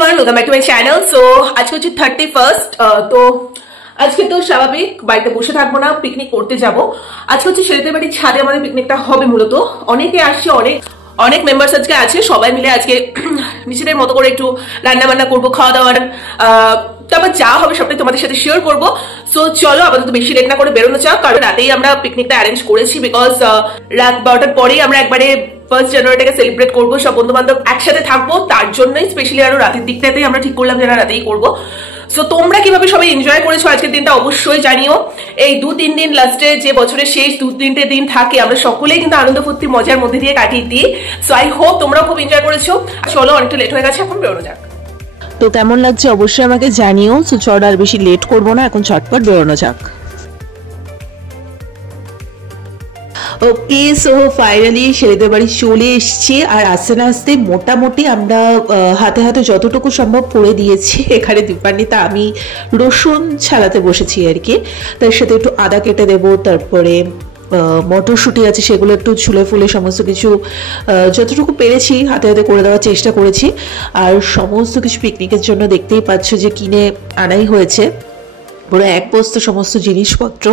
Everyone, welcome back to my channel. So আজকে হচ্ছে 31st। তো আজকে তো স্বাভাবিক বাড়িতে বসে থাকবো না, পিকনিক করতে যাব। আজকে হচ্ছে ছেলেদের বাড়ির ছাদে আমাদের পিকনিকটা হবে। মূলত অনেকে আসছে, অনেক মেম্বার্স আজকে আছে। সবাই মিলে আজকে নিজেদের মতো করে একটু রান্না বান্না করবো, খাওয়া দাওয়া, তারপর যা হবে সবটাই তোমাদের সাথে শেয়ার করবো। সো চলো আপাতত বেশি লেট না করে বেরোনো চাক, কারণ রাতেই আমরা পিকনিকটা অ্যারেঞ্জ করেছি। বিকজ রাত 12টার পরেই আমরা একবারে 1st জানুয়ারিটাকে সেলিব্রেট করবো, সব বন্ধু বান্ধব একসাথে থাকবো। তার জন্যই স্পেশালি আরো রাতের দিকটাতেই আমরা ঠিক করলাম যে রাতেই করবো। সো তোমরা কিভাবে সবাই এনজয় করেছো আজকের দিনটা অবশ্যই জানিও। এই 2-3 দিন লাস্টে, যে বছরের শেষ 2-3টে দিন থাকে, আমরা সকলেই কিন্তু আনন্দ ফুর্তি মজার মধ্যে দিয়ে কাটিয়ে দিই। সো আই হোপ তোমরাও খুব এনজয় করেছো। চলো, অনেকটা লেট হয়ে গেছে, এখন বেরোনো যাক। তো কেমন লাগছে অবশ্যই আমাকে জানিও। সো চল আর বেশি লেট করবো না, এখন ঝটপট বেরোনো যাক। ওকে, সো ফাইনালি ছেলেদের বাড়ি চলে এসছি। আর আস্তে না আস্তে মোটামুটি আমরা হাতে হাতে যতটুকু সম্ভব করে দিয়েছি। এখানে দীপান্বিতা আমি রসুন ছাড়াতে বসেছি আর কি। তার সাথে একটু আদা কেটে দেবো, তারপরে মটরশুঁটি আছে সেগুলো একটু ছুলে ফুলে সমস্ত কিছু যতটুকু পেরেছি হাতে হাতে করে দেওয়ার চেষ্টা করেছি। আর সমস্ত কিছু পিকনিকের জন্য দেখতেই পাচ্ছ যে কিনে আনাই হয়েছে, পুরো এক বস্তা সমস্ত জিনিসপত্র।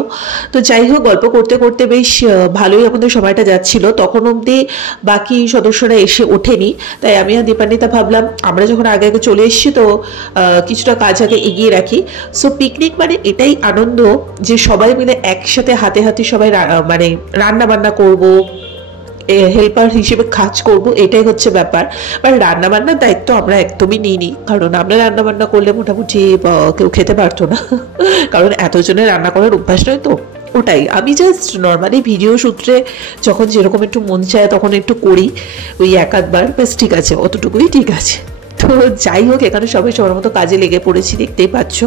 তো যাই হোক, গল্প করতে করতে বেশ ভালোই আমাদের সময়টা যাচ্ছিল। তখন অবধি বাকি সদস্যরা এসে ওঠেনি, তাই আমি আর দীপান্বিতা ভাবলাম আমরা যখন আগে আগে চলে এসেছি তো কিছুটা কাজ আগে এগিয়ে রাখি। সো পিকনিক মানে এটাই আনন্দ যে সবাই মিলে একসাথে হাতে হাতে সবাই মানে রান্না বান্না করবো, হেল্পার হিসেবে কাজ করব, এটাই হচ্ছে ব্যাপার। বাট রান্না বান্নার দায়িত্ব আমরা একদমই নিইনি, কারণ আমরা রান্না বান্না করলে মোটামুটি কেউ খেতে পারতো না, কারণ এতজনের রান্না করার অভ্যাস নয়। তো ওটাই আমি জাস্ট নর্মালি ভিডিও সূত্রে যখন যেরকম একটু মন চায় তখন একটু করি, ওই এক আধবার, বেশ ঠিক আছে, অতটুকুই ঠিক আছে। তো যাই হোক, এখানে সবাই সবার মতো কাজে লেগে পড়েছি, দেখতেই পাচ্ছ।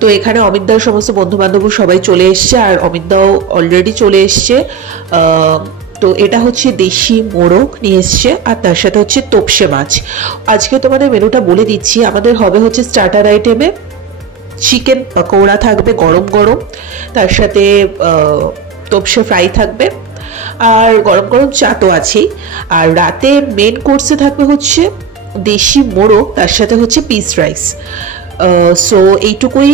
তো এখানে অমিতদার সমস্ত বন্ধু বান্ধব সবাই চলে এসছে, আর অমিতদাও অলরেডি চলে এসছে। তো এটা হচ্ছে দেশি মোরগ নিয়ে এসছে, আর তার সাথে হচ্ছে তোপসে মাছ। আজকে তোমাদের মেনুটা বলে দিচ্ছি। আমাদের হবে হচ্ছে স্টার্টার আইটেমে চিকেন পকোড়া থাকবে গরম গরম, তার সাথে তোপসে ফ্রাই থাকবে, আর গরম গরম চা তো আছেই। আর রাতে মেন কোর্সে থাকবে হচ্ছে দেশি মোরগ, তার সাথে হচ্ছে পিস রাইস। সো এইটুকুই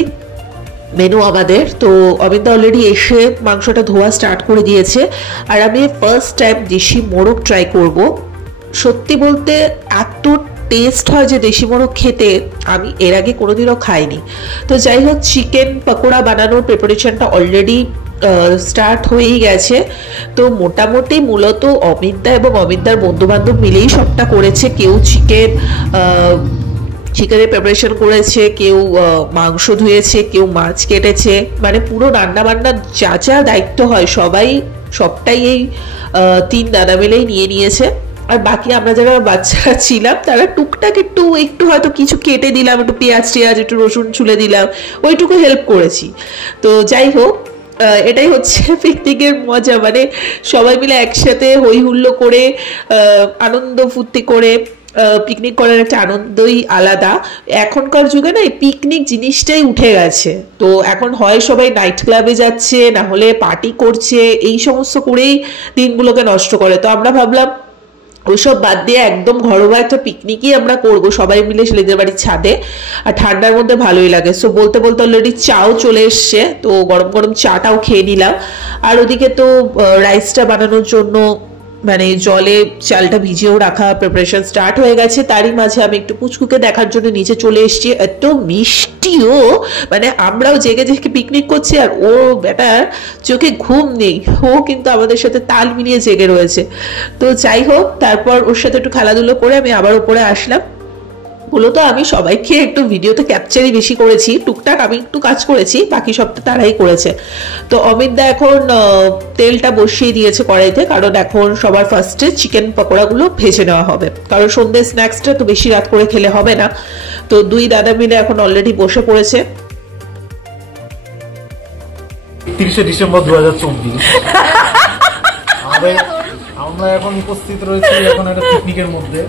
মেনু আমাদের। তো অমিতদা অলরেডি এসে মাংসটা ধোয়া স্টার্ট করে দিয়েছে, আর আমি ফার্স্ট টাইম দেশি মোরগ ট্রাই করব। সত্যি বলতে এত টেস্ট হয় যে দেশি মোরগ খেতে, আমি এর আগে কোনোদিনও খাইনি। তো যাই হোক, চিকেন পকোড়া বানানোর প্রিপারেশনটা অলরেডি স্টার্ট হয়েই গেছে। তো মোটামুটি মূলত অমিতদা এবং অমিতদার বন্ধু বান্ধব মিলেই সবটা করেছে। কেউ চিকেনের প্রিপারেশন করেছে, কেউ মাংস ধুয়েছে, কেউ মাছ কেটেছে, মানে পুরো রান্না বান্নার যা যা দায়িত্ব হয় সবটাই এই 3 দাদা মিলেই নিয়ে নিয়েছে। আর বাকি আমরা যারা বাচ্চারা ছিলাম তারা টুকটাক একটু হয়তো কিছু কেটে দিলাম, একটু পেঁয়াজ একটু রসুন ছুলে দিলাম, ওইটুকু হেল্প করেছি। তো যাই হোক, এটাই হচ্ছে পিকনিকের মজা, মানে সবাই মিলে একসাথে হই হুল্লো করে আনন্দ ফুর্তি করে পিকনিক করার একটা আনন্দই আলাদা। এখনকার যুগে না এই পিকনিক জিনিসটাই উঠে গেছে। তো এখন হয় সবাই নাইট ক্লাবে যাচ্ছে, না হলে পার্টি করছে, এই সমস্ত করেই দিনগুলোকে নষ্ট করে। তো আমরা ভাবলাম ওইসব বাদ দিয়ে একদম ঘরোয়া একটা পিকনিকই আমরা করবো সবাই মিলে ছেলেদের বাড়ির ছাদে। আর ঠান্ডার মধ্যে ভালোই লাগে। সো বলতে বলতে অলরেডি চাও চলে এসছে, তো গরম গরম চাটাও খেয়ে নিলাম। আর ওদিকে তো রাইসটা বানানোর জন্য মানে জলে চালটা ভিজিয়েও রাখা প্রিপারেশন স্টার্ট হয়ে গেছে। তারই মাঝে আমি একটু পুচকুকে দেখার জন্য নিচে চলে এসেছি। এত মিষ্টিও, মানে আমরাও জেগে জেগে পিকনিক করছি আর ও বেটার চোখে ঘুম নেই, ও কিন্তু আমাদের সাথে তাল মিলিয়ে জেগে রয়েছে। তো যাই হোক, তারপর ওর সাথে একটু খেলাধুলো করে আমি আবার উপরে আসলাম। মূলত আমি সবাইকে একটু ভিডিওতে ক্যাপচারই বেশি করেছি, টুকটাক আমি একটু কাজ করেছি, বাকি সবটা তারাই করেছে। তো অমিতদা এখন তেলটা বসিয়ে দিয়েছে কড়াইতে, কারণ এখন সবার ফার্স্টে চিকেন পকোড়াগুলো ভেজে নেওয়া হবে, কারণ সন্ধ্যে স্ন্যাক্সটা তো বেশি রাত করে খেলে হবে না। তো 2 দাদা মিলে এখন অলরেডি বসে পড়েছে। 30শে ডিসেম্বর 2024 আমরা এখন উপস্থিত রয়েছি এখন একটা পিকনিকের মধ্যে।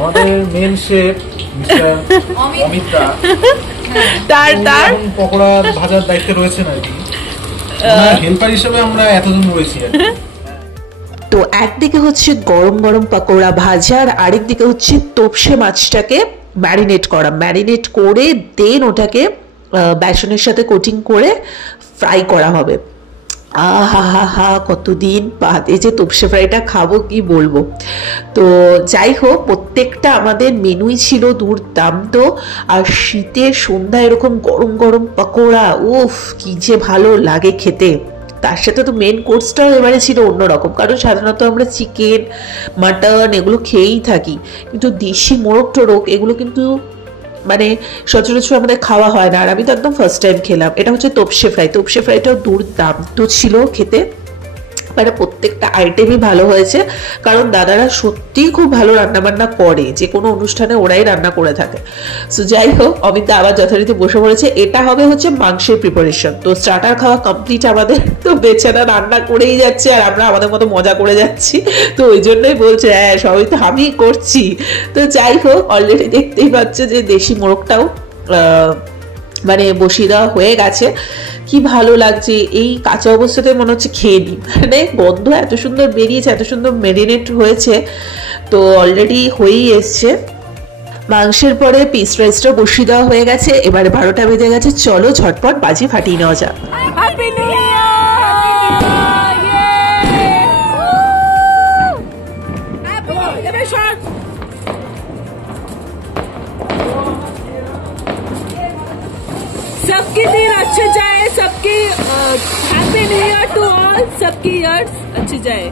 আমাদের মেন শেফ মিস্টার অমিতদা তার পকোড়া ভাজার দায়িত্বে রয়েছেন আর কি, হেল্পার হিসেবে আমরা এতদিন রয়েছি আর কি। তো একদিকে হচ্ছে গরম গরম পকোড়া ভাজা আর আরেকদিকে হচ্ছে তোপসে মাছটাকে ম্যারিনেট করে দেন ওটাকে বেসনের সাথে কোটিং করে ফ্রাই করা হবে। আহা হা হা, কতদিন বাদে যে তোপসে ফ্রাইটা খাবো কি বলবো। তো যাই হোক, প্রত্যেকটা আমাদের মেনুই ছিল দুর্দান্ত। আর শীতের সন্ধ্যায় এরকম গরম গরম পকোড়া, উফ কি যে ভালো লাগে খেতে। তার সাথে তো মেন কোর্সটাও এবারে ছিল অন্যরকম, কারণ সাধারণত আমরা চিকেন মাটন এগুলো খেয়েই থাকি, কিন্তু দেশি মোরগ টোরক এগুলো কিন্তু মানে সচরাচর আমাদের খাওয়া হয় না। আর আমি তো একদম ফার্স্ট টাইম খেলাম। এটা হচ্ছে তোপসে ফ্রাইটাও দুর্দান্ত ছিল খেতে। মানে প্রত্যেকটা আইটেমই ভালো হয়েছে, কারণ দাদারা সত্যিই খুব ভালো রান্নাবান্না করে, যে কোনো অনুষ্ঠানে ওরাই রান্না করে থাকে। সো যাই হোক, অমিতা আবার যথারীতি বসে পড়েছে। এটা হবে হচ্ছে মাংসের প্রিপারেশন। তো স্টার্টার খাওয়া কমপ্লিট আমাদের, তো বেচারা রান্না করেই যাচ্ছে আর আমরা আমাদের মতো মজা করে যাচ্ছি। তো ওই জন্যই বলছে হ্যাঁ সবই তো আমি করছি। তো যাই হোক, অলরেডি দেখতেই পাচ্ছ যে দেশি মোরগটাও মানে বসিয়ে দেওয়া হয়ে গেছে। কি ভালো লাগছে, এই কাঁচা অবস্থাতে মনে হচ্ছে খেয়ে নিই, মানে গন্ধ এত সুন্দর বেরিয়েছে, এত সুন্দর ম্যারিনেট হয়েছে। তো অলরেডি হয়েই এসছে। মাংসের পরে পিস রাইসটা বসিয়ে দেওয়া হয়ে গেছে। এবারে 12টা বেজে গেছে, চলো ঝটপট বাজি ফাটিয়ে নেওয়া যাক। सबके दिन अच्छे जाए, सबके happy new year to all, सबकी ईयर अच्छे जाए।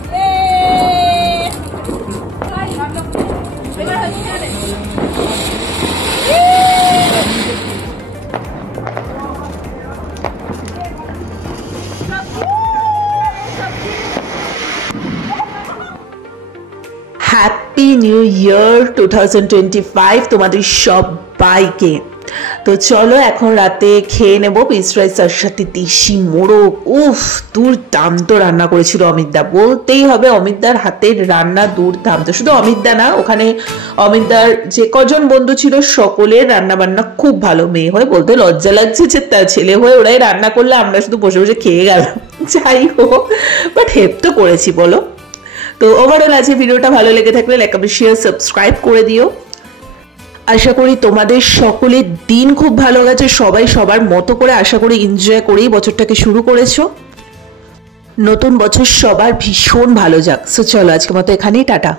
হ্যাপি নিউ ইয়ার 2025 তোমাদের সবাইকে। তো চলো এখন রাতে খেয়ে নেবো পিস রাইস, তার সাথে দেশি মোরগ। উফ দুর্দান্ত রান্না করেছিল অমিতদা, বলতেই হবে অমিতদার হাতের রান্না দুর্দান্ত। শুধু অমিতদা না, ওখানে অমিতদার যে কজন বন্ধু ছিল সকলের রান্না বান্না খুব ভালো। মেয়ে হয়ে বলতে লজ্জা লাগছে যে তার ছেলে হয়ে ওরাই রান্না করলে, আমরা শুধু বসে বসে খেয়ে গেলাম। যাই হোক, বাট হেল্প তো করেছি বলো। তো ওভারঅল আজকে ভিডিওটা ভালো লেগে থাকলে লাইক কমেন্ট শেয়ার সাবস্ক্রাইব করে দিও। আশা করি তোমাদের সকলের দিন খুব ভালো গেছে, সবাই সবার মতো করে আশা করি এনজয় করেই বছরটাকে শুরু করেছো। নতুন বছর সবার ভীষণ ভালো যাক। সো চলো আজকের মতো এখানেই টাটা।